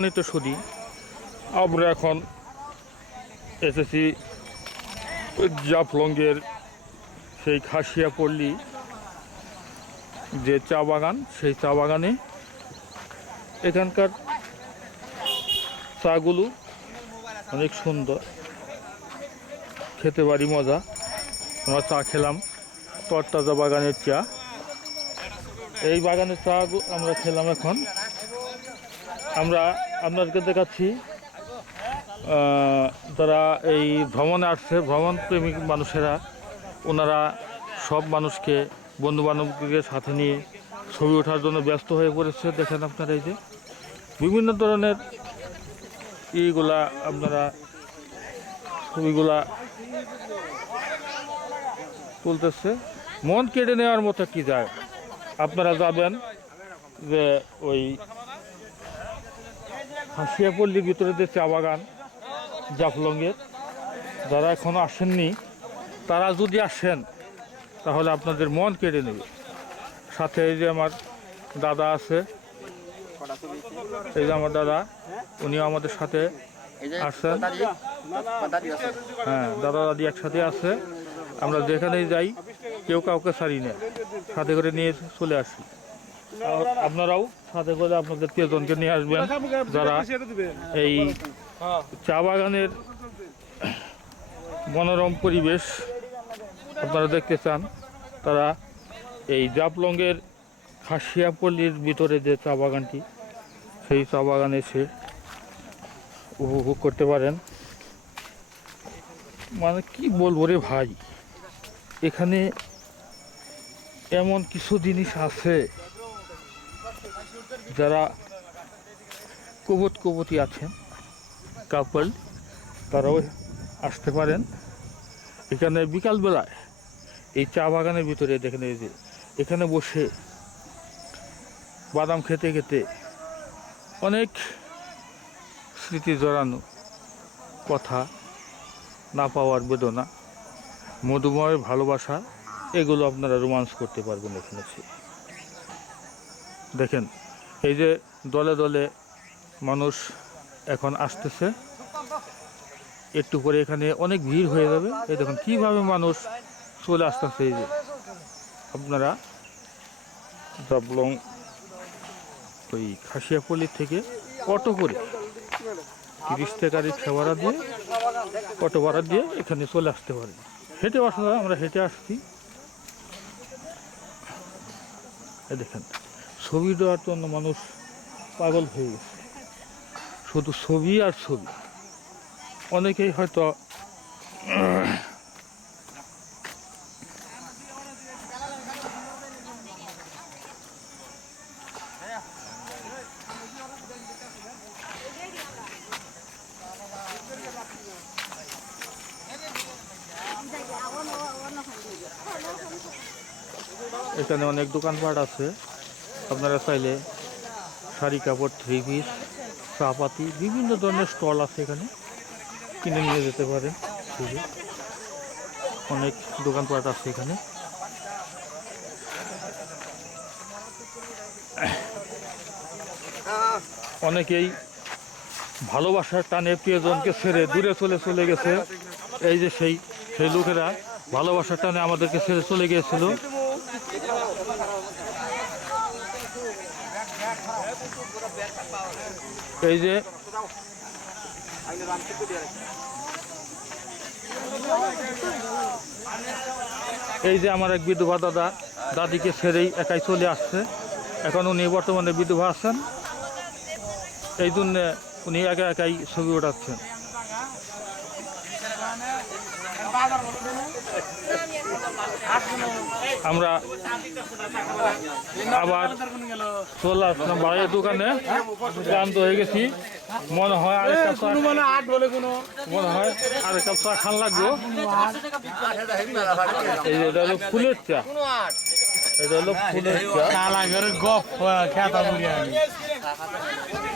তো শুধু আমরা এখন এসেছি জাফলংয়ের সেই খাসিয়াপল্লী যে চা বাগান, সেই চা বাগানে এখানকার চাগুলো অনেক সুন্দর, খেতে পারি মজা। আমরা চা খেলাম, তরতাজা বাগানের চা। এই বাগানের চা আমরা খেলাম। এখন আমরা আপনাদেরকে দেখাচ্ছি যারা এই ভ্রমণে আসছে, ভ্রমণ প্রেমিক মানুষেরা, ওনারা সব মানুষকে, বন্ধুবান্ধবকে সাথে নিয়ে ছবি ওঠার জন্য ব্যস্ত হয়ে পড়েছে। দেখেন আপনারা এই যে বিভিন্ন ধরনের এইগুলা, আপনারা ছবিগুলা তুলতেছে। মন কেড়ে নেওয়ার মতো কি যায়। আপনারা যাবেন যে ওই খাসিয়াপল্লির ভিতরে যে চা বাগান জাফলংয়ের, যারা এখনও আসেননি তারা যদি আসেন তাহলে আপনাদের মন কেড়ে নেবে। সাথে এই যে আমার দাদা আছে, এই যে আমার দাদা, উনিও আমাদের সাথে আসছেন। হ্যাঁ, দাদা দাদি একসাথে আছে। আমরা যেখানেই যাই কেউ কাউকে ছাড়ি না, সাথে করে নিয়ে চলে আসি। আপনারাও সাথে করে আপনাদের প্রিয়জনকে নিয়ে আসবেন। যারা এই চা বাগানের মনোরম পরিবেশ আপনারা দেখতে চান, তারা এই জাফলংয়ের খাসিয়াপল্লির ভিতরে যে চা বাগানটি, সেই চা বাগানে এসে উপভোগ করতে পারেন। মানে কি বলবো রে ভাই, এখানে এমন কিছু জিনিস আছে, যারা কবতী আছেন, কাপল, তারাও আসতে পারেন। এখানে বিকালবেলায় এই চা বাগানের ভিতরে দেখেন, এই যে এখানে বসে বাদাম খেতে খেতে অনেক স্মৃতি জড়ানো কথা, না পাওয়ার বেদনা, মধুময় ভালোবাসা, এগুলো আপনারা রোমান্স করতে পারবেন এখানে এসে। দেখেন এই যে দলে দলে মানুষ এখন আসতেছে, একটু করে এখানে অনেক ভিড় হয়ে যাবে। এই দেখুন কীভাবে মানুষ চলে আসতেছে। এই যে আপনারা জাফলং ওই খাসিয়াপল্লি থেকে অটো করে 30 টাকা রিক্সা ভাড়া দিয়ে, অটো ভাড়া দিয়ে এখানে চলে আসতে পারেন। হেঁটে আসা, আমরা হেঁটে আসছি। দেখেন ছবি দেওয়ার জন্য মানুষ পাগল হয়ে গেছে, শুধু ছবি আর ছবি। অনেকেই হয়তো এখানে অনেক দোকানপাট আছে। আপনারা চাইলে শাড়ি কাপড়, 3 পিস, চাপাতি, বিভিন্ন ধরনের স্টল আছে, এখানে কিনে নিয়ে যেতে পারেন। অনেক দোকানপাট আছে এখানে। অনেকেই ভালোবাসার টানে প্রিয়জনকে ছেড়ে দূরে চলে গেছে। এই যে সেই লোকেরা ভালোবাসার টানে আমাদেরকে ছেড়ে চলে গিয়েছিল। এই যে আমার এক বিধবা দাদা দাদিকে ছেড়েই একাই চলে আসছে। এখন উনি বর্তমানে বিধবা আছেন, এই জন্য উনি একাই ছবি ওঠাচ্ছেন। আমরা আবার চলে আসলাম ভাইয়ের দোকানে। ক্লান্ত হয়ে গেছি, মনে হয় আরেকটা চা খান লাগবো। এই যে এটা হলো ফুলের চা, এটা হলো ফুলের চা।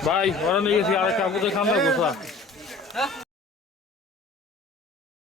ভাই ওরা নিয়ে গেছি, আরেকটা খান লাগবো চা।